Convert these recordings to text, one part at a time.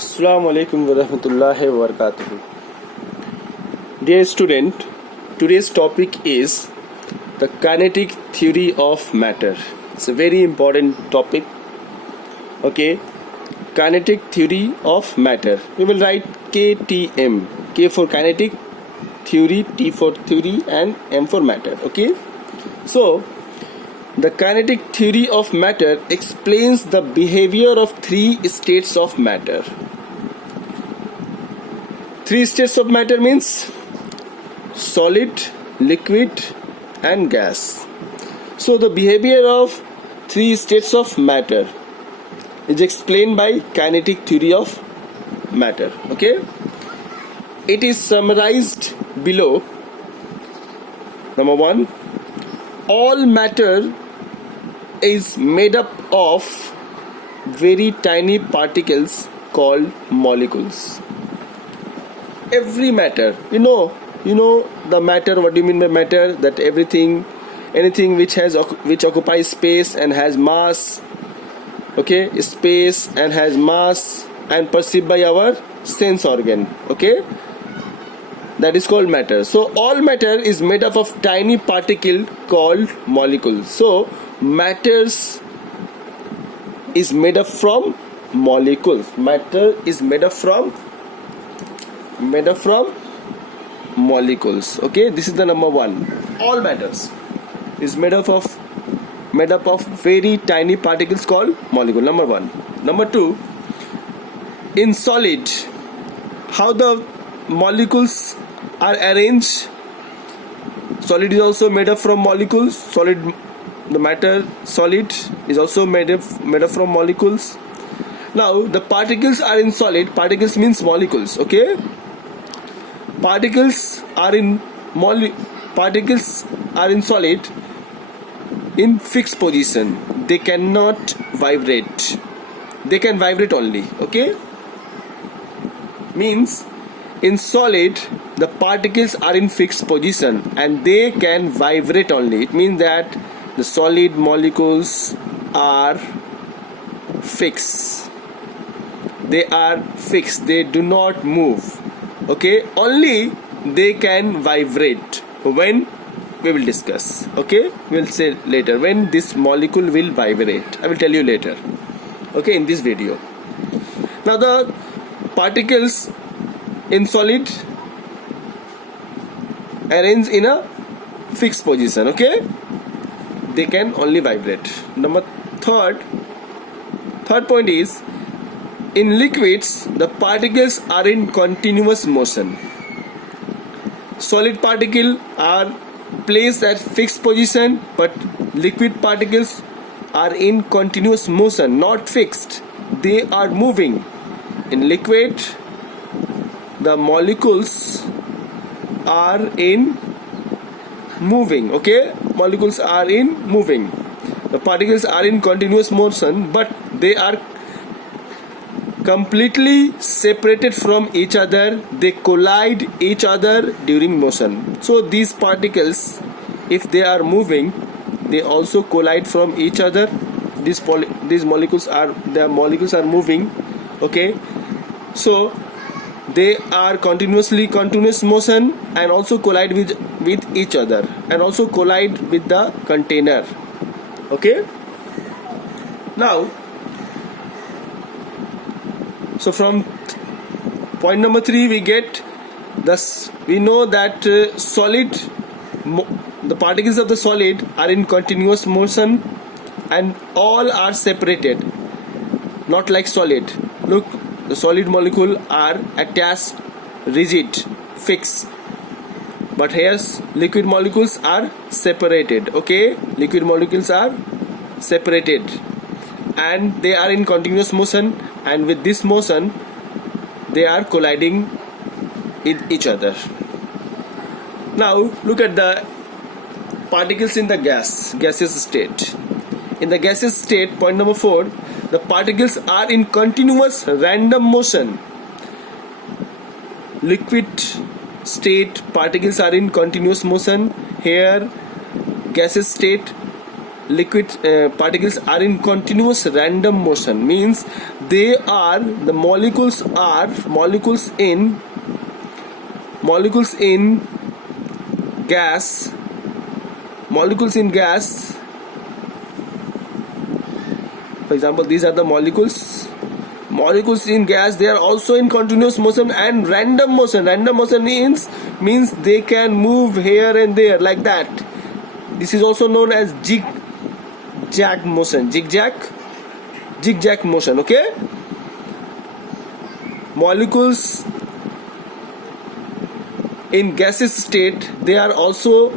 Assalamu alaikum wa rahmatullahi wa barakatuh. Dear student, today's topic is the kinetic theory of matter. It's a very important topic. Okay, kinetic theory of matter. We will write KTM. K for kinetic theory, T for theory, and M for matter. Okay, so the kinetic theory of matter explains the behavior of three states of matter. Three states of matter means solid, liquid, and gas. So the behavior of three states of matter is explained by kinetic theory of matter. Okay, it is summarized below. Number one, all matter is made up of very tiny particles called molecules. Every matter, you know the matter. What do you mean by matter? That anything which occupies space and has mass. Okay, space and has mass and perceived by our sense organ. Okay, that is called matter. So all matter is made up of tiny particle called molecules. So matters is made up from molecules. Matter is made up from molecules. Okay, this is the number one. All matters is made up of very tiny particles called molecule. Number one. Number two, in solid, how the molecules are arranged. Solid is also made up from molecules. The matter solid is also made up from molecules. Now the particles are in solid. Particles means molecules. Okay, particles are in solid in fixed position. They cannot vibrate. They can vibrate only. Okay, means in solid the particles are in fixed position and they can vibrate only. It means that the solid molecules are fixed. They are fixed. They do not move. Okay, only they can vibrate. When? We will discuss. Okay, we will say later when this molecule will vibrate. I will tell you later. Okay, in this video. Now the particles in solid arrange in a fixed position. Okay, they can only vibrate. Third point is, in liquids the particles are in continuous motion. Solid particles are placed at fixed position, but liquid particles are in continuous motion, not fixed. They are moving. In liquid the molecules are in moving. Okay, molecules are in moving. The particles are in continuous motion, but they are completely separated from each other. They collide each other during motion. So these particles, if they are moving, they also collide from each other. These molecules are moving. Okay, so they are continuous motion and also collide with each other and also collide with the container. Okay, now so from point number 3 we know that the particles of the solid are in continuous motion and all are separated, not like solid. Look, the solid molecule are attached, rigid, fixed, but here liquid molecules are separated. Okay, liquid molecules are separated and they are in continuous motion, and with this motion they are colliding with each other. Now look at the particles in the gaseous state. In the gaseous state, point number 4, the particles are in continuous random motion. Liquid state particles are in continuous motion. Here gaseous state liquid particles are in continuous random motion, means they are the molecules in gas. For example, these are the molecules in gas. They are also in continuous motion and random motion. Random motion means they can move here and there like that. This is also known as zigzag motion. Zigzag motion. Okay, molecules in gaseous state, they are also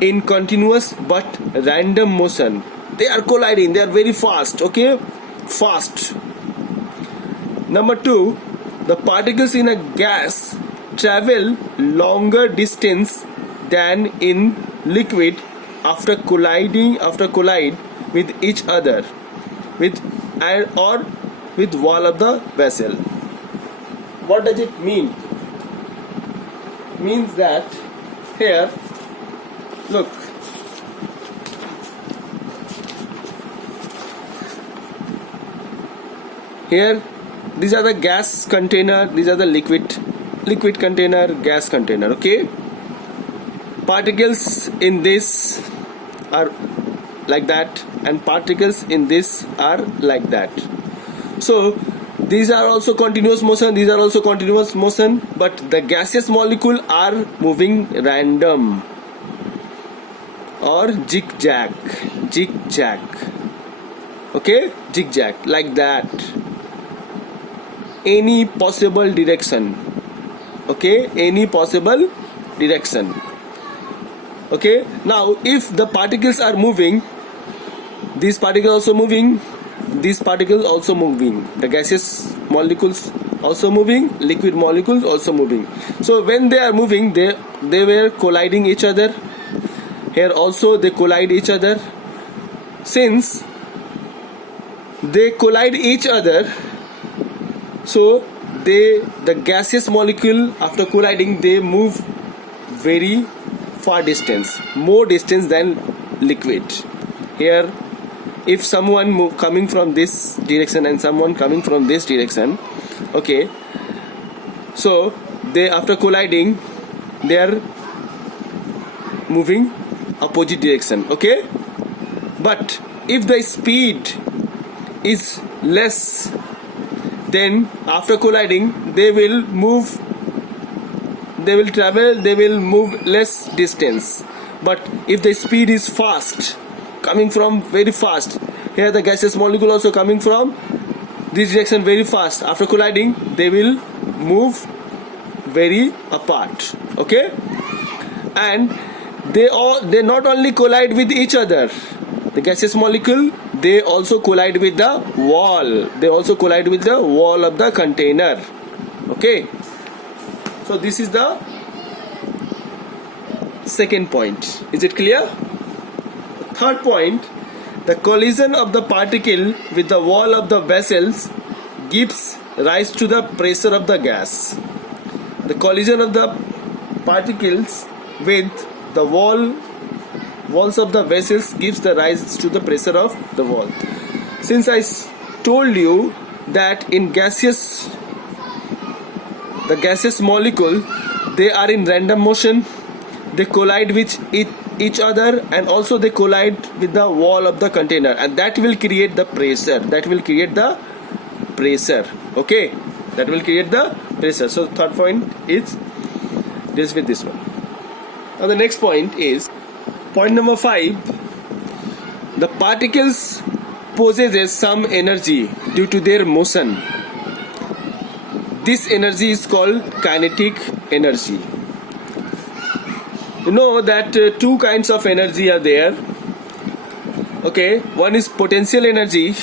in continuous but random motion. They are colliding. They are very fast. Okay, fast. Number 2, the particles in a gas travel longer distance than in liquid after collide with each other or with wall of the vessel. What does it mean? Means that here, look, here these are the gas container, these are the liquid container, gas container. Okay, particles in this are like that and particles in this are like that. So these are also continuous motion, these are also continuous motion, but the gaseous molecule are moving random or zigzag. Okay, zigzag like that, any possible direction. Okay, any possible direction. Okay, now if the particles are moving, these particles also moving, these particles also moving, the gaseous molecules also moving, liquid molecules also moving. So when they are moving, they were colliding each other. Here also they collide each other. Since they collide each other, so the gaseous molecule after colliding, they move very far distance, more distance than liquid. Here, if someone coming from this direction and someone coming from this direction, okay, so they after colliding, they are moving opposite direction. Okay, but if the speed is less, then after colliding they will move less distance. But if the speed is fast, coming from very fast, here the gaseous molecule also coming from this direction very fast, after colliding they will move very apart. Okay, and they not only collide with each other, the gaseous molecule, they also collide with the wall. They also collide with the wall of the container. Okay, so this is the second point. Is it clear? Third point, the collision of the particle with the wall of the vessels gives rise to the pressure of the gas. The collision of the particles with the walls of the vessels gives the rise to the pressure of the wall. Since I told you that in the gaseous molecule, they are in random motion, they collide with each other, and also they collide with the wall of the container, and that will create the pressure. Okay, that will create the pressure. So third point is deals with this one. Now the next point is point number 5. The particles possesses some energy due to their motion. This energy is called kinetic energy. You know that two kinds of energy are there. Okay, one is potential energy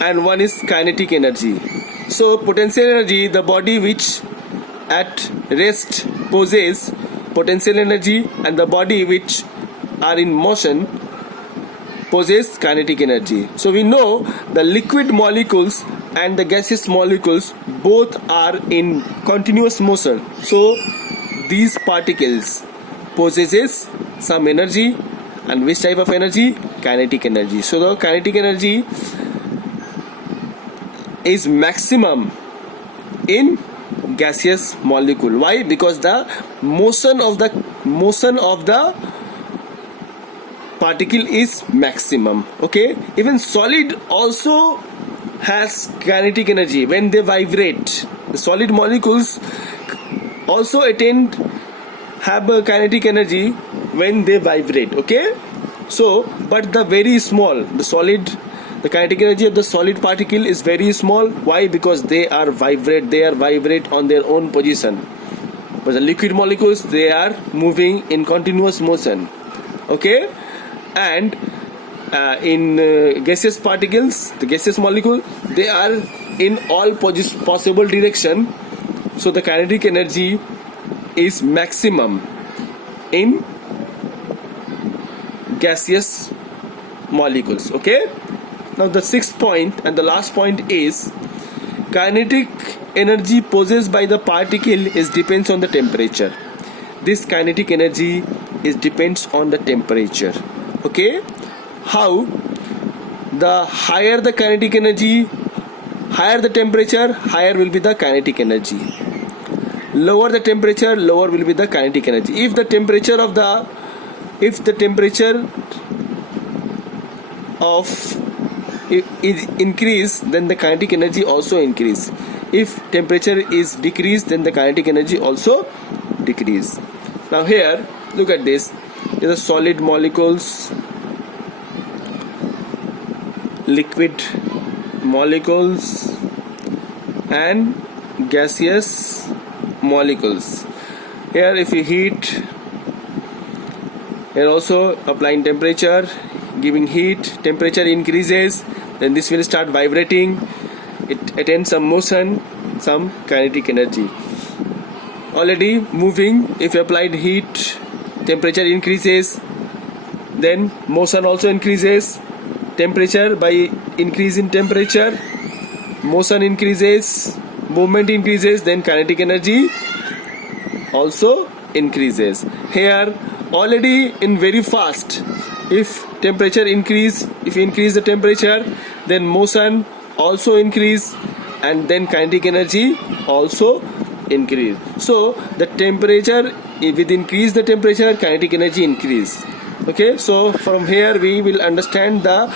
and one is kinetic energy. So potential energy, the body which at rest possesses potential energy, and the body which are in motion possess kinetic energy. So we know the liquid molecules and the gaseous molecules both are in continuous motion. So these particles possesses some energy, and which type of energy? Kinetic energy. So the kinetic energy is maximum in gaseous molecule. Why? Because the motion of the particle is maximum. Okay, even solid also has kinetic energy when they vibrate. The solid molecules also have a kinetic energy when they vibrate. Okay, so but the very small, the kinetic energy of the solid particle is very small. Why? Because they vibrate on their own position. But the liquid molecules, they are moving in continuous motion. Okay, and in gaseous particles, the gaseous molecule, they are in all possible direction. So the kinetic energy is maximum in gaseous molecules. Okay, now the sixth point and the last point is kinetic energy possessed by the particle depends on the temperature. This kinetic energy depends on the temperature. Okay, how? The higher the kinetic energy, higher the temperature, higher will be the kinetic energy. Lower the temperature, lower will be the kinetic energy. If the temperature is increase, then the kinetic energy also increase. If temperature is decreased, then the kinetic energy also decrease. Now here, look at this. These are solid molecules, liquid molecules, and gaseous molecules. Here if you heat, here also applying temperature, giving heat, temperature increases, then this will start vibrating, it attains some motion, some kinetic energy. Already moving, if you applied heat, temperature increases, then motion also increases. Temperature, by increase in temperature, motion increases, movement increases, then kinetic energy also increases. Here already in very fast, if temperature increase, if you increase the temperature, then motion also increase, and then kinetic energy also increase. So the temperature, if it increase the temperature, kinetic energy increase. Okay, so from here we will understand that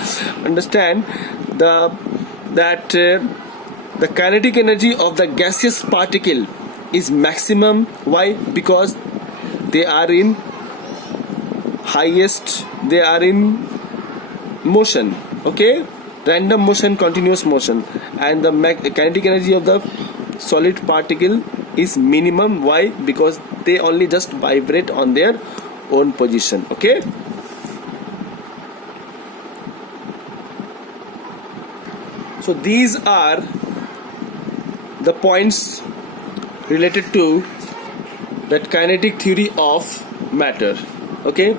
the kinetic energy of the gaseous particle is maximum. Why? Because they are in motion. Okay, random motion, continuous motion, and the kinetic energy of the solid particle is minimum. Why? Because they only just vibrate on their own position. Okay, so these are the points related to that kinetic theory of matter. Okay,